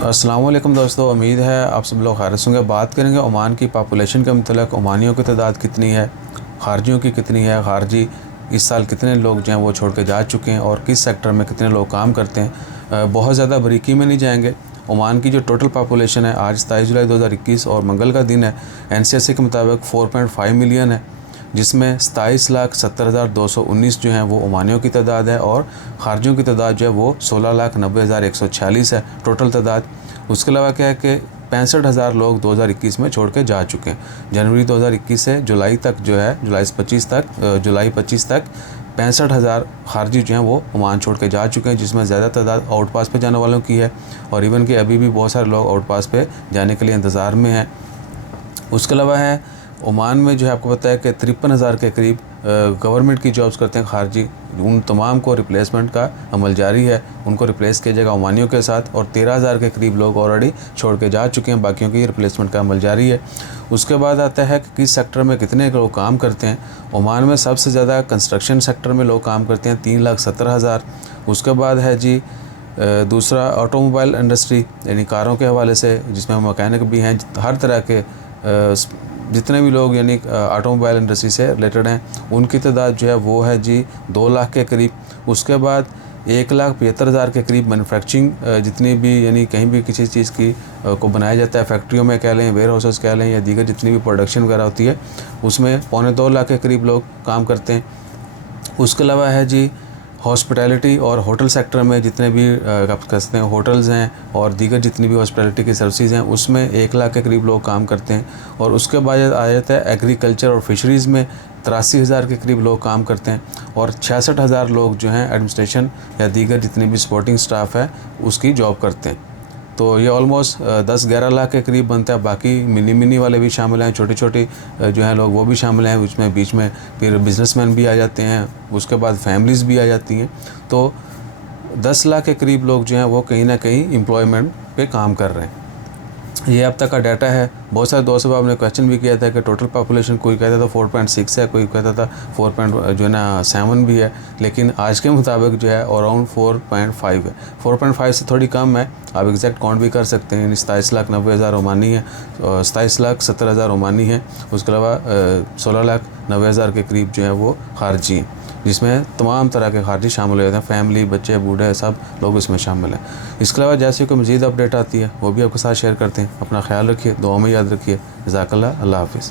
अस्सलाम वालेकुम दोस्तों, उम्मीद है आप सब लोग खैरियत होंगे। बात करेंगे ओमान की पॉपुलेशन के मतलब ओमानियों की तादाद कितनी है, खारजियों की कितनी है, खारजी इस साल कितने लोग जो हैं वो छोड़ के जा चुके हैं और किस सेक्टर में कितने लोग काम करते हैं। बहुत ज़्यादा बारीकी में नहीं जाएंगे। ओमान की जो टोटल पॉपुलेशन है आज 27 जुलाई 2021 और मंगल का दिन है, NCSC के मुताबिक 4.5 मिलियन है, जिसमें 27,70,219 जो हैं वो ओमानियों की तादाद है और खारजियों की तादाद जो है वो 16,90,146 है टोटल तादाद। उसके अलावा क्या है कि 65,000 लोग 2021 में छोड़ के जा चुके हैं। जनवरी 2021 से जुलाई तक जो है जुलाई 25 तक 65,000 खारजी जो हैं वो ओमान छोड़ के जा चुके हैं, जिसमें ज़्यादा तादाद आउट पास पे जाने वालों की है और इवन कि अभी भी बहुत सारे लोग आउट पास पे जाने के लिए इंतज़ार में हैं। उसके अलावा है ओमान में जो है आपको पता है कि 53,000 के करीब गवर्नमेंट की जॉब्स करते हैं खारजी। उन तमाम को रिप्लेसमेंट का अमल जारी है, उनको रिप्लेस किया जाएगा ओमानियों के साथ और 13,000 के करीब लोग ऑलरेडी छोड़ के जा चुके हैं, बाकियों की रिप्लेसमेंट का अमल जारी है। उसके बाद आता है कि किस सेक्टर में कितने लोग काम करते हैं। ओमान में सबसे ज़्यादा कंस्ट्रक्शन सेक्टर में लोग काम करते हैं, 3,70,000। उसके बाद है जी दूसरा ऑटोमोबाइल इंडस्ट्री यानी कारों के हवाले से, जिसमें मैकेनिक भी हैं, हर तरह के जितने भी लोग यानी ऑटोमोबाइल इंडस्ट्री से रिलेटेड हैं उनकी तादाद जो है वो है जी 2 लाख के करीब। उसके बाद 1,75,000 के करीब मैन्युफैक्चरिंग जितनी भी यानी कहीं भी किसी चीज़ की को बनाया जाता है, फैक्ट्रियों में कह लें, वेयर हाउसेस कह लें या दीगर जितनी भी प्रोडक्शन वगैरह होती है उसमें 2.25 लाख के करीब लोग काम करते हैं। उसके अलावा है जी हॉस्पिटैलिटी और होटल सेक्टर में जितने भी आप कह सकते हैं होटल्स हैं और दीगर जितनी भी हॉस्पिटैलिटी की सर्विसेज हैं उसमें 1 लाख के करीब लोग काम करते हैं। और उसके बाद आ जाता है एग्रीकल्चर और फिशरीज़ में 83,000 के करीब लोग काम करते हैं और 66,000 लोग जो हैं एडमिनिस्ट्रेशन या दीगर जितनी भी सपोर्टिंग स्टाफ है उसकी जॉब करते हैं। तो ये ऑलमोस्ट 10-11 लाख के करीब बनता है। बाकी मिनी वाले भी शामिल हैं, छोटे छोटे जो हैं लोग वो भी शामिल हैं, उसमें बीच में फिर बिजनेसमैन भी आ जाते हैं, उसके बाद फैमिलीज़ भी आ जाती हैं। तो 10 लाख के करीब लोग जो हैं वो कहीं ना कहीं एम्प्लॉयमेंट पे काम कर रहे हैं। ये अब तक का डाटा है। बहुत सारे दोस्तों आपने क्वेश्चन भी किया था कि टोटल पॉपुलेशन कोई कहता था 4.6 है, कोई कहता था 4.7 भी है, लेकिन आज के मुताबिक जो है अराउंड 4.5 है। 4.5 से थोड़ी कम है, आप एग्जैक्ट काउंट भी कर सकते हैं। 27,90,000 ओमानी है, 27,70,000 ओमानी है। उसके अलावा 16,90,000 के करीब जो है वो खारजी हैं, जिसमें तमाम तरह के खारजी शामिल होते हैं, फैमिली, बच्चे, बूढ़े, सब लोग इसमें शामिल हैं। इसके अलावा जैसे कोई मज़ीद अपडेट आती है वो भी आपके साथ शेयर करते हैं। अपना ख्याल रखिए, दुआ में याद रखिए। जज़ाकल्लाह, अल्लाह हाफ़िज़।